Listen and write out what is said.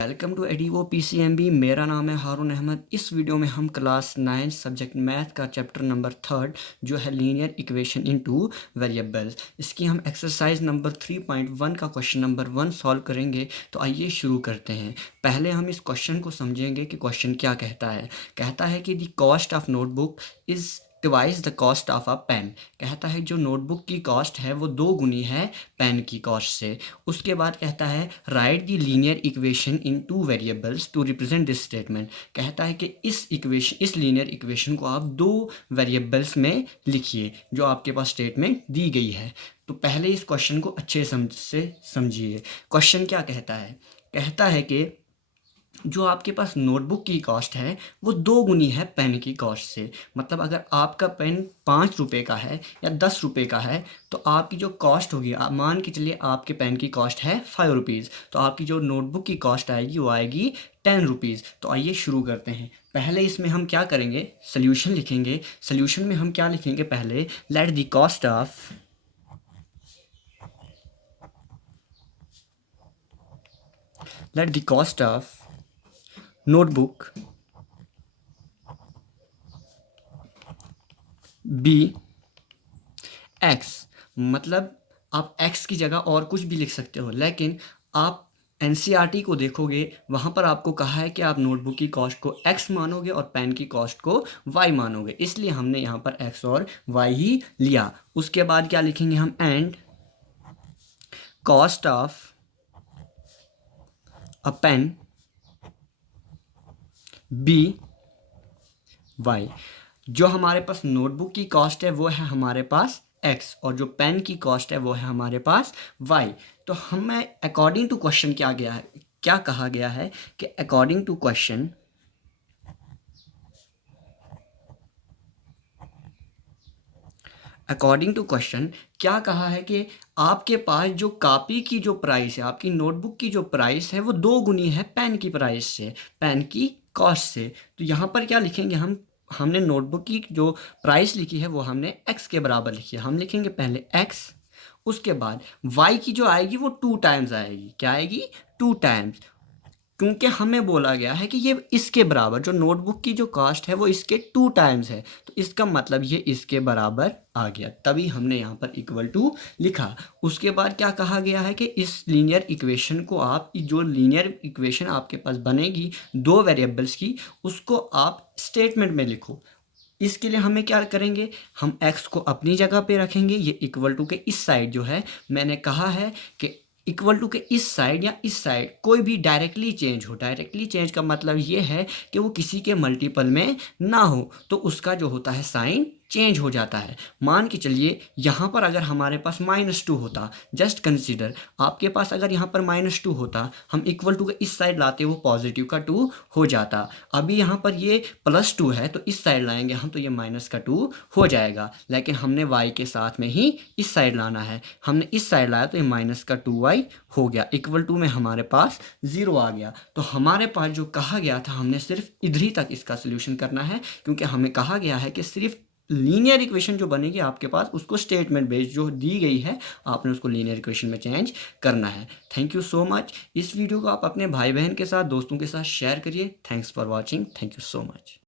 Welcome to ADO PCMB. मेरा नाम है हारून अहमद। इस वीडियो में हम क्लास 9 सब्जेक्ट मैथ का चैप्टर नंबर 3 जो है linear equation in two variables, इसकी हम एक्सरसाइज नंबर 3.1 का क्वेश्चन नंबर 1 सॉल्व करेंगे। तो आइए शुरू करते हैं। पहले हम इस क्वेश्चन को समझेंगे कि क्वेश्चन क्या कहता है। कहता है कि the cost of notebook is twice the cost of a pen. कहता है जो नोटबुक की कॉस्ट है वो 2 गुनी है पेन की कॉस्ट से। उसके बाद कहता है write the linear equation in two variables to represent this statement. कहता है कि इस लीनियर इक्वेशन को आप 2 वेरिएबल्स में लिखिए जो आपके पास स्टेटमेंट दी गई है। तो पहले इस क्वेश्चन को अच्छे से समझिए। क्वेश्चन क्या कहता है। कहता है कि जो आपके पास नोटबुक की कॉस्ट है वो 2 गुनी है पेन की कॉस्ट से। मतलब अगर आपका पेन 5 रुपये का है या 10 रुपये का है तो आपकी जो कॉस्ट होगी, आप मान के चलिए आपके पेन की कॉस्ट है 5 रुपीज़, तो आपकी जो नोटबुक की कॉस्ट आएगी वो आएगी 10 रुपीज़। तो आइए शुरू करते हैं। पहले इसमें हम क्या करेंगे, सोल्यूशन लिखेंगे। सोल्यूशन में हम क्या लिखेंगे, पहले let the cost of notebook be x. मतलब आप एक्स की जगह और कुछ भी लिख सकते हो, लेकिन आप एनसीईआरटी को देखोगे वहाँ पर आपको कहा है कि आप नोटबुक की कॉस्ट को एक्स मानोगे और पेन की कॉस्ट को वाई मानोगे, इसलिए हमने यहाँ पर एक्स और वाई ही लिया। उसके बाद क्या लिखेंगे हम, and cost of a pen be y. जो हमारे पास नोटबुक की कॉस्ट है वो है हमारे पास x और जो पेन की कॉस्ट है वो है हमारे पास y। तो हमें अकॉर्डिंग टू क्वेश्चन क्या कहा गया है कि अकॉर्डिंग टू क्वेश्चन क्या कहा है कि आपके पास जो कॉपी की जो प्राइस है, आपकी नोटबुक की जो प्राइस है वो 2 गुनी है पेन की प्राइस से, पेन की कॉस्ट से। तो यहाँ पर क्या लिखेंगे हमने नोटबुक की जो प्राइस लिखी है वो हमने x के बराबर लिखी है। हम लिखेंगे पहले x, उसके बाद y की जो आएगी वो 2 टाइम्स आएगी। क्या आएगी, 2 टाइम्स, क्योंकि हमें बोला गया है कि ये इसके बराबर, जो नोटबुक की जो कॉस्ट है वो इसके 2 टाइम्स है, तो इसका मतलब ये इसके बराबर आ गया, तभी हमने यहाँ पर इक्वल टू लिखा। उसके बाद क्या कहा गया है कि इस लीनियर इक्वेशन को आप, जो लीनियर इक्वेशन आपके पास बनेगी 2 वेरिएबल्स की, उसको आप स्टेटमेंट में लिखो। इसके लिए हमें क्या करेंगे, हम x को अपनी जगह पे रखेंगे। ये इक्वल टू के इस साइड जो है, मैंने कहा है कि इक्वल टू के इस साइड या इस साइड कोई भी डायरेक्टली चेंज हो। डायरेक्टली चेंज का मतलब ये है कि वो किसी के मल्टीपल में ना हो, तो उसका जो होता है साइन चेंज हो जाता है। मान के चलिए यहाँ पर अगर हमारे पास -2 होता, जस्ट कंसीडर आपके पास अगर यहाँ पर -2 होता, हम इक्वल टू के इस साइड लाते वो पॉजिटिव का 2 हो जाता। अभी यहाँ पर ये +2 है तो इस साइड लाएंगे हम तो ये -2 हो जाएगा, लेकिन हमने y के साथ में ही इस साइड लाना है। हमने इस साइड लाया तो ये -2y हो गया, इक्वल टू में हमारे पास 0 आ गया। तो हमारे पास जो कहा गया था, हमने सिर्फ इधर ही तक इसका सोल्यूशन करना है, क्योंकि हमें कहा गया है कि सिर्फ लीनियर इक्वेशन जो बनेगी आपके पास उसको स्टेटमेंट बेस्ड जो दी गई है आपने उसको लीनियर इक्वेशन में चेंज करना है। Thank you so much. इस वीडियो को आप अपने भाई बहन के साथ, दोस्तों के साथ शेयर करिए। Thanks for watching. Thank you so much.